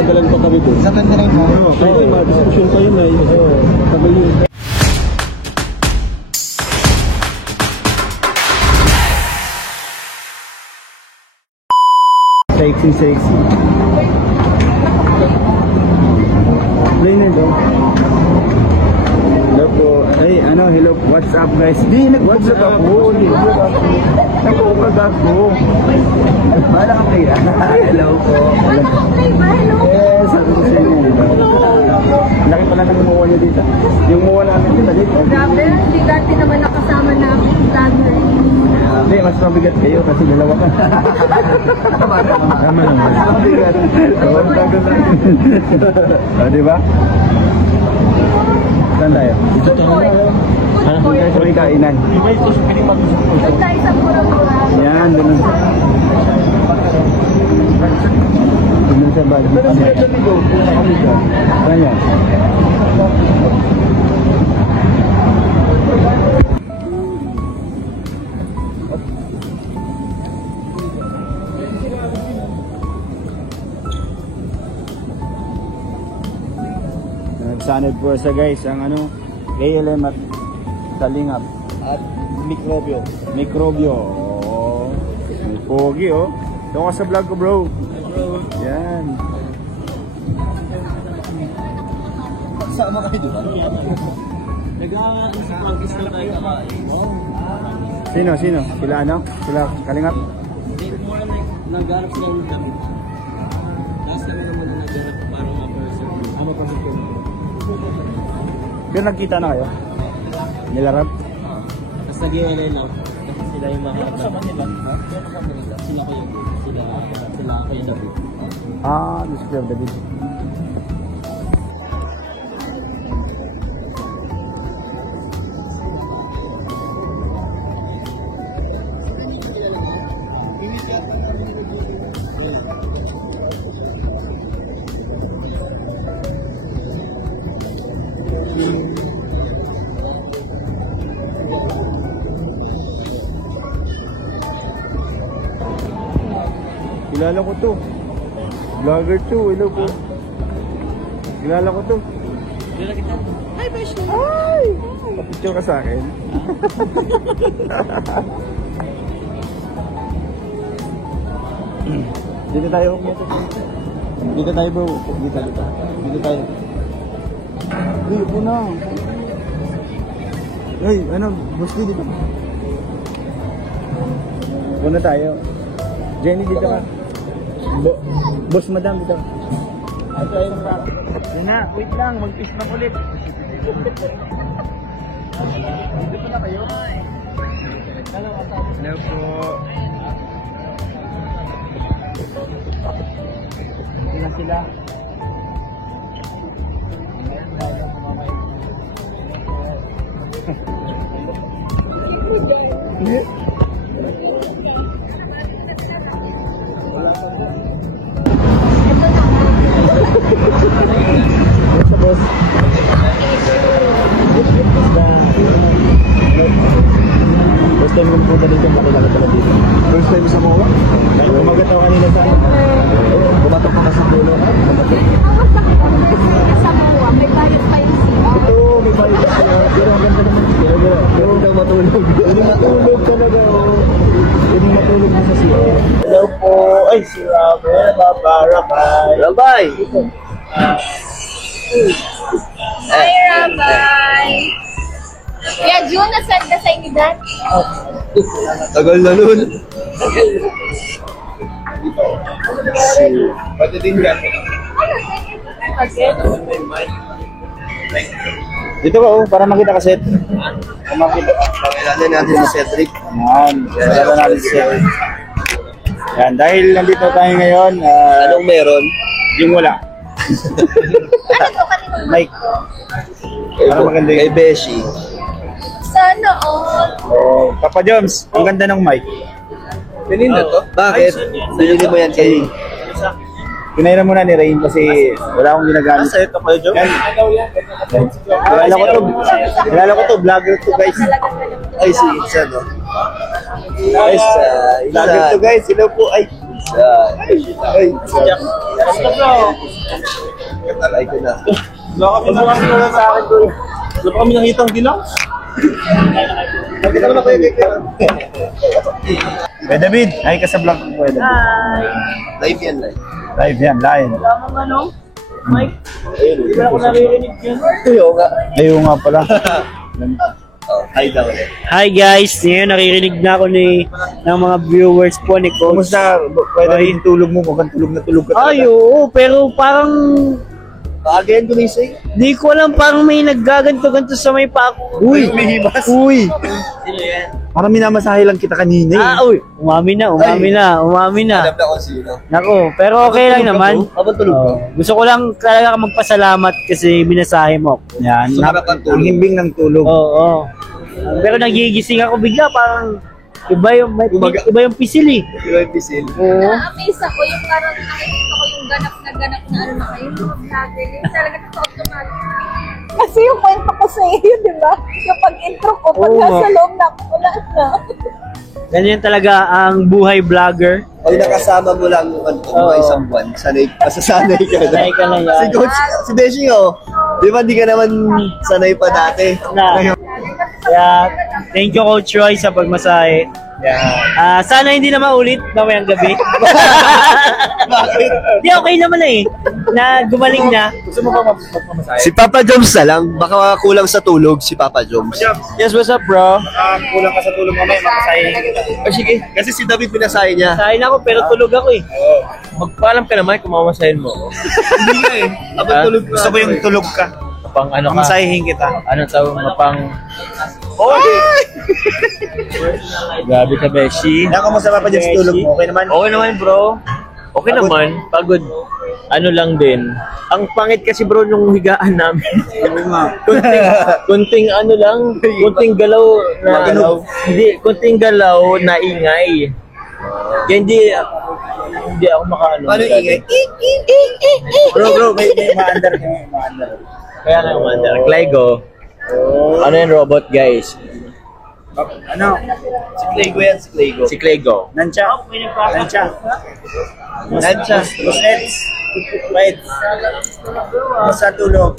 matagalan pa kami doon. Sa ganda rin mo. Kasi ma-discussion pa yun ay. Tagal yun. Sexy. Plainer daw. Hello po. Ay, hello. What's up, guys? Di, nag-WhatsApp ako. Nag-WhatsApp ako. Bahala ka kaya. Hello po. Yes, sabi ko sa inyo. Laki pala na gumawa niyo dito. Yung muwa namin dito dito. Grabe, hindi dati naman nakasama na ako vlogger. Hindi, mas mabigat kayo kasi dalawa ka. Tama naman. Mas mabigat. Oo, tagal na. Diba? Saan tayo? Dito tayo. Sa may kainan. Doon tayo sa mura-mura. Yan, doon. Doon sa bag. Pero sila dyan ito. Saan yan? Nagsanid po sa guys ang KLM at Kalingap At Microbio. Oh, may pogi doon ka sa vlog ko bro. Yan. Sama kayo doon. Nag-practice na tayo kakain. Sino? Sila Sila Kalingap? Hindi, mura nag-arap sila yung kami. Last time naman na nag-arap para ma-preserve. Ma-preserve. Pero nagkita na kayo? Nilarap? Tapos nag-i-LA lang. Kasi sila yung mga kasama nila. Sila ko yung sila ako yung David. Mr. Club David. Kilala ko to. Vlogger to. Hello po. Kilala ko to. Kailan kita? Hi, Beshi! Ay! Papicture ka sa akin. Dito tayo. Dito tayo bro. Dito tayo. Uy, upo na. Ay, boss dito. Upo na tayo. Jenny, dito ka. Boss madam, dito. Yan na, wait lang. Mag-kiss na ulit. Dito pa na kayo. Hello po. Sila sila. Basta boss. First time kong punta dito, makilala pala dito. First time sa MOA? Umagat ako kanina sa Bumatok ka sa puno. Sa mura, may bayad pa yung siya. ito, may bayo ka sa'yo. Pero ang ganda naman. Pero daw matulog. Pwede matulog talaga, Pwede matulog na sa siya. Hello po. Ay, si Robert. Babarakay. Rabay. Hi, Rabay! Kaya June, nasaan ka sa inidad? Tagal na nun. Pwede din yan. Dito ka, para makita ka set. Makita. Pakilala natin si Cedric. Yan, kilala natin si Cedric. Yan, dahil nandito tayo ngayon, Anong meron? yung wala. Ano to kanina? Mike. Para maganda Kay Beshi. Sana all. Oh, Papa Joms, ang ganda ng mic. Pinin na to? Bakit? Binili mo yan kay... Pinairan muna ni Rain kasi wala akong ginagamit. Sa ito kayo, Joe? Kilala ko to, vlogger to guys. Ay, si Isa, no? Guys, vlogger to guys. Hello po. Ay, Ay, Jack. Katalay ko na. Wala kami nakitang dilaw. Nakita mo na kayo kaya. Kuya David, ay ka sa vlog ko, Kuya David. Live yan, live. Live yan, live. Mike, hindi ba ako naririnig yun? Ayaw nga pala. Hi daw. Hi guys, ngayon naririnig na ako ng mga viewers po ni Coach. Kumusta? Kuya David, tulog mo, mukhang tulog na tulog ka talaga. Ay, oo, pero parang Again ko na isay. di ko alam, parang may naggaganto-ganto sa may pako. Uy! Uy! Sino yan? Parang minamasahe lang kita kanina eh. Uy, umami na. Alam na kung sino. Nako, pero okay lang naman. Habang tulog ko. Gusto ko lang talaga magpasalamat kasi binasahe mo ako. Yan, Sumarap ang tulog. ang himbing ng tulog. Oo. Pero nagigising ako bigla, parang iba yung pisil eh. Di ba yung pisil? Na-amaze ako yung parang nakikita ko yung ganap na ano na kayo. Yung vlogger. Yung talaga automatic. Kasi yung kwento ko sa iyo, di ba? Yung pag-intro ko, pag Oo, nasa loob na ako, wala na. Ganyan talaga ang buhay vlogger. Pag nakasama mo lang mga isang buwan, masasanay ka na. Sanay ka na yan. Si Coach, si Beshi, oh. Di ba di ka naman sanay pa dati? Na. Kaya, thank you Coach Roy sa pagmasahe. Sana hindi na maulit mamayang gabi. Di okay naman eh. Na gumaling na. Gusto mo ba magpamasahe? Si Papa Joms na lang. Baka kulang sa tulog si Papa Joms. Yes, what's up bro? Kulang ka sa tulog mamaya, makasahe kita. Oh, sige. Kasi si David pinasahe niya. Sahin ako pero tulog ako eh. Magpaalam ka naman kung mamasahin mo. Hindi nga eh. Habang Ah? tulog ka. Gusto ko yung tulog ka. Pang ano ka? Mamasahihin kita. Ano tawag mo pang... Grabe ka, Beshi. Yan, kamusta pa dyan sa tulog mo? Okay naman? Okay naman, bro. Okay naman. Pagod. Ano lang din. Ang pangit kasi bro nung higaan namin. kunting ano lang, kunting galaw na Magalaw. hindi, kunting galaw na ingay. Kaya hindi ako makaano. Paano yung ingay? Bro, may maandar ka. Maandar. Kaya nga umandar. Clygo. Ano yung robot, guys? Ano? Si Claygo yan, si Claygo. Si Clygo. Nansya? Nansya? Nansya. Eds. Wait. Sa tulog.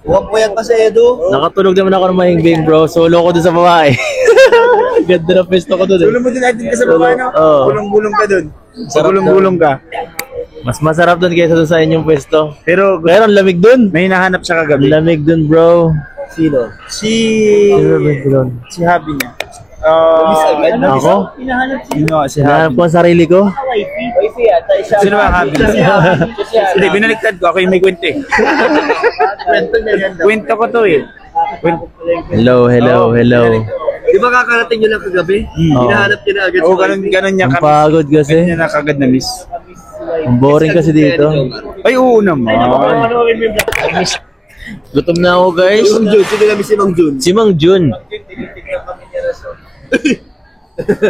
Huwag po yan pa sa Edo. Nakatulog naman ako ng mahimbing, bro. Solo ko dun sa babae. Ganda na pesto ko dun. Tulog mo din natin ka sa baba, no? Oo. Gulong-gulong ka dun. Sarap Gulong-gulong ka. Mas masarap dun kaysa dun sa inyong pwesto. Pero Pero ang lamig dun. may hinahanap siya Ang kagabi. lamig dun, bro. Sino? Si... Lamig dun. Si Habi niya. Ako? Si Hinahanap Habi. ko ang sarili ko. Wifi yata. Sino ba ang Habi? Hindi, binaliktad ko. Ako yung may kwento eh. Kwento niya yan daw. Kwento ko to eh. Hello. Di ba kakarating nyo lang kagabi? Hinahanap niya na agad Oo, si ganun niya Ang kami. pagod kasi. Ganun niya na kagad na miss. Ang boring kasi dito. Ay, oo naman. Gutom na ako, guys. Mang Jun. Sino kami si Mang Jun? Si Mang Jun.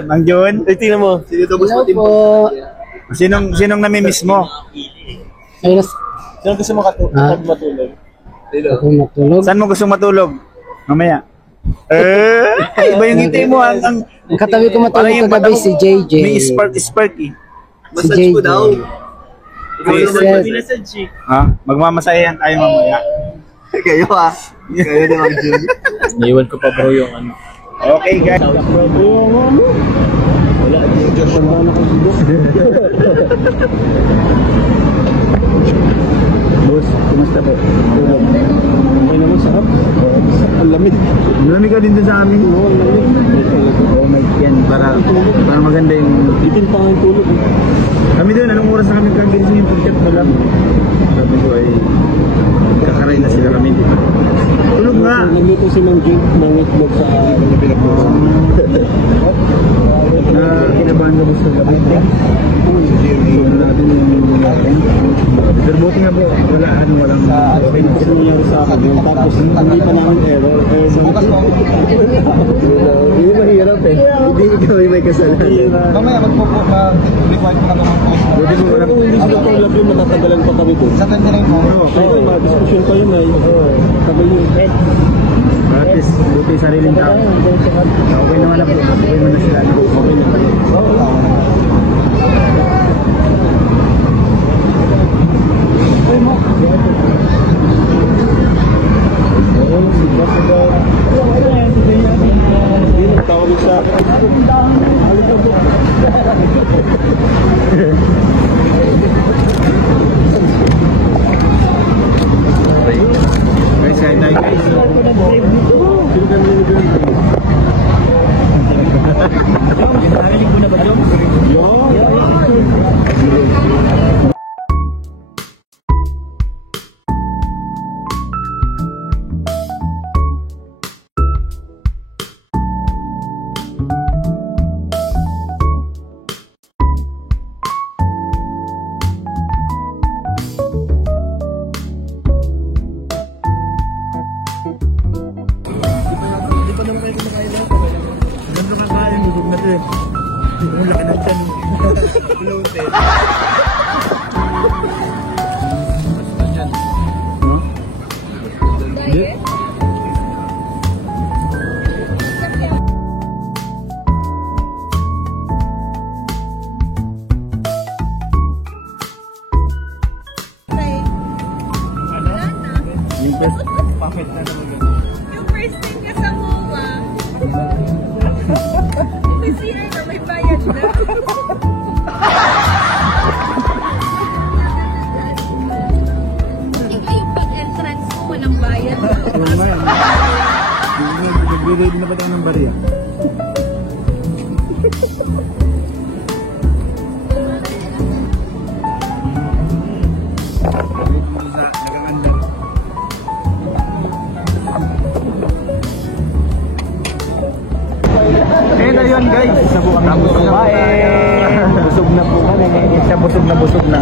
Mang Jun, Ay, tingnan mo. Sino ito mas matimpo? sinong namimiss mo? Sino gusto mo matulog? Sino? Saan mo gusto matulog? Mamaya. Iba yung ngiti mo. Ang Katabi ko parang matulog yung kagabi mata mo, si JJ. May sparky. Massage ko JJ. daw. Ikaw Yes, naman. yes. Ha? Magmamasayan tayo mamaya. Kayo ah. Kayo ni Mang Jun. Naiwan ko pa, bro, yung ano. Okay, guys. Boss, kumusta po? Okay naman, sarap. Ang lamig. Lamig ka din dun sa amin. Oo, lamig. Oo, may yan. Para maganda yung... Itin pa ang tulog. Kami doon, anong oras na kami kagising yung pagkat na lang. Sabi ko ay... Kakaray na sila kami. Tulog nga. Nagluto si Mang Jing ng itlog sa Na kinabahan ka gusto gabi. Ano natin yung... Pero buti nga po, walang... Okay na. Kasi nangyari sa akin yun. Tapos hindi pa namin error. Hindi mahirap eh. Hindi ikaw yung may kasalanan. Mamaya mag-rewind ko na naman po. Buti mo walang... Kung hindi sila tulad yun, matatagalan pa kami doon. Sa ganda rin mo. Ay, may diskusyon pa yun ay. Sabay yung head. Dati guys, buti sariling tao. Okay naman na po. Okay naman na sila. Okay naman. Guys, kain tayo guys. Narinig mo na ba Jom? Yung first thing niya sa MOA, may CR na may bayad na. Ikaw yung pag-entrance mo, walang bayad. Nag-ready na ba tayo ng bariya? Eh na yun guys, isa po kami tapos na kumain. Busog na po kami. Isa busog na busog na.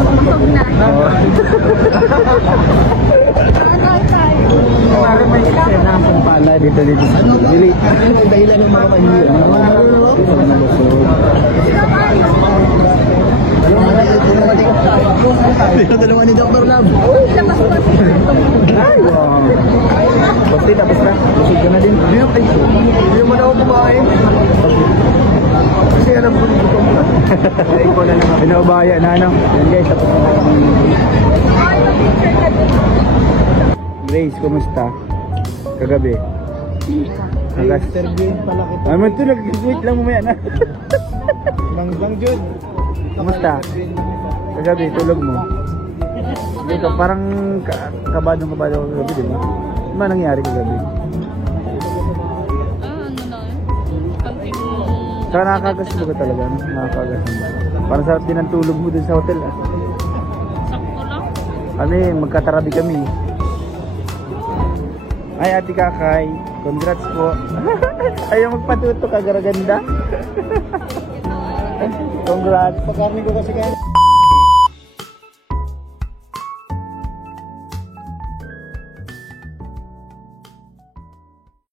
Parang may eksena akong pala dito sa Dili. Ano yung dahilan ng mga kanyo? Busog na busog. Dalawa ni Dr. Love. Ay, wow. Basta tapos na. Busog ka na din. Hindi mo na ako kumain. Kasi alam ko nung gutom ka. Ikaw na lang. Pinaubaya na ano. Yan guys, tapos na kami. Grace, kumusta? Kagabi. Nag-interview pala kita. Ay, man ito, nag-wait lang mamaya na. Bang Jun. Kumusta? Kagabi, tulog mo. Dito, parang kabadong ako kagabi, di ba? Ano ba nangyari kagabi? Saka nakakagas ka talaga, no? Nakakagas mo. Parang sa pinantulog mo dun sa hotel, ah. Sakto lang. Kami, magkatarabi kami. Ay, Ate Kakay, congrats po. Ayaw magpatuto ka, garaganda. Congrats. Pagkarni ko kasi kaya.